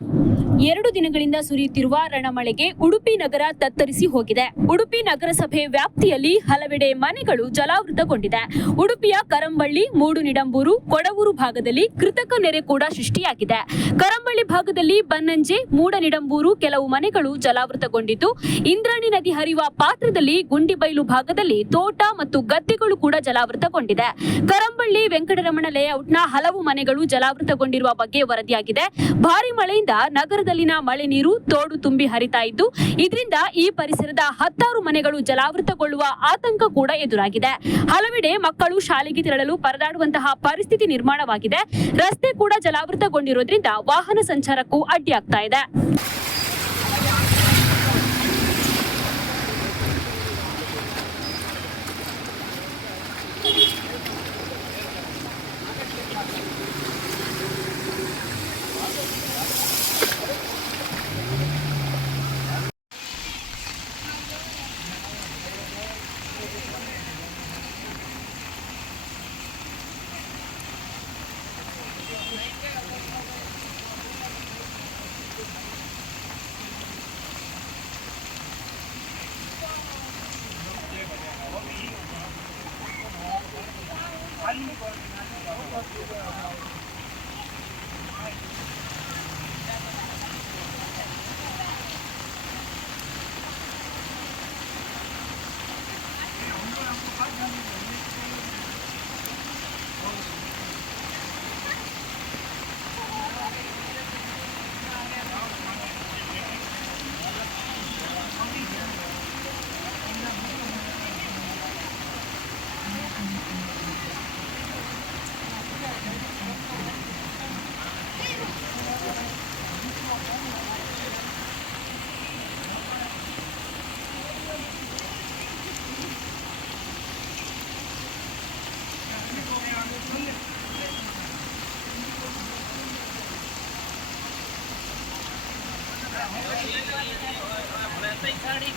2 ದಿನಗಳಿಂದ ಸುರಿಯುತ್ತಿರುವ ರಣಮಳೆಗೆ ಉಡುಪಿ ನಗರ ತತ್ತರಿಸಿ ಹೋಗಿದೆ. ಉಡುಪಿ ನಗರಸಭೆ ವ್ಯಾಪ್ತಿಯಲ್ಲಿ ಹಲವೆಡೆ ಮನೆಗಳು ಜಲಾವೃತಗೊಂಡಿದೆ. ಉಡುಪಿಯ ಕರಂಬಳ್ಳಿ, ಮೂಡುನಿಡಂಬೂರು, ಕೊಡವೂರು ಭಾಗದಲ್ಲಿ ಕೃತಕ ನೆರೆ ಕೂಡ ಸೃಷ್ಟಿಯಾಗಿದೆ. ಕರಂಬಳ್ಳಿ ಭಾಗದಲ್ಲಿ ಬನ್ನಂಜೆ, ಮೂಡನಿಡಂಬೂರು ಕೆಲವು ಮನೆಗಳು ಜಲಾವೃತಗೊಂಡಿದ್ದು, ಇಂದ್ರಾಣಿ ನದಿ ಹರಿಯುವ ಪಾತ್ರದಲ್ಲಿ ಗುಂಡಿಬೈಲು ಭಾಗದಲ್ಲಿ ತೋಟ ಮತ್ತು ಗದ್ದೆಗಳು ಕೂಡ ಜಲಾವೃತಗೊಂಡಿದೆ. ಕರಂಬಳ್ಳಿ ವೆಂಕಟರಮಣ ಲೇಔಟ್ನ ಹಲವು ಮನೆಗಳು ಜಲಾವೃತಗೊಂಡಿರುವ ಬಗ್ಗೆ ವರದಿಯಾಗಿದೆ. ಭಾರಿ ಮಳೆಯಿಂದ ನಗರದಲ್ಲಿನ ಮಳೆ ನೀರು ತೋಡು ತುಂಬಿ ಹರಿತಾ ಇದ್ದು, ಇದರಿಂದ ಈ ಪರಿಸರದ 10 ಮನೆಗಳು ಜಲಾವೃತಗೊಳ್ಳುವ ಆತಂಕ ಕೂಡ ಎದುರಾಗಿದೆ. ಹಲವೆಡೆ ಮಕ್ಕಳು ಶಾಲೆಗೆ ತೆರಳಲು ಪರದಾಡುವಂತಹ ಪರಿಸ್ಥಿತಿ ನಿರ್ಮಾಣವಾಗಿದೆ. ರಸ್ತೆ ಕೂಡ ಜಲಾವೃತಗೊಂಡಿರೋದ್ರಿಂದ ವಾಹನ ಸಂಚಾರಕ್ಕೂ ಅಡ್ಡಿಯಾಗ್ತಾ ಇದೆ. साड़ी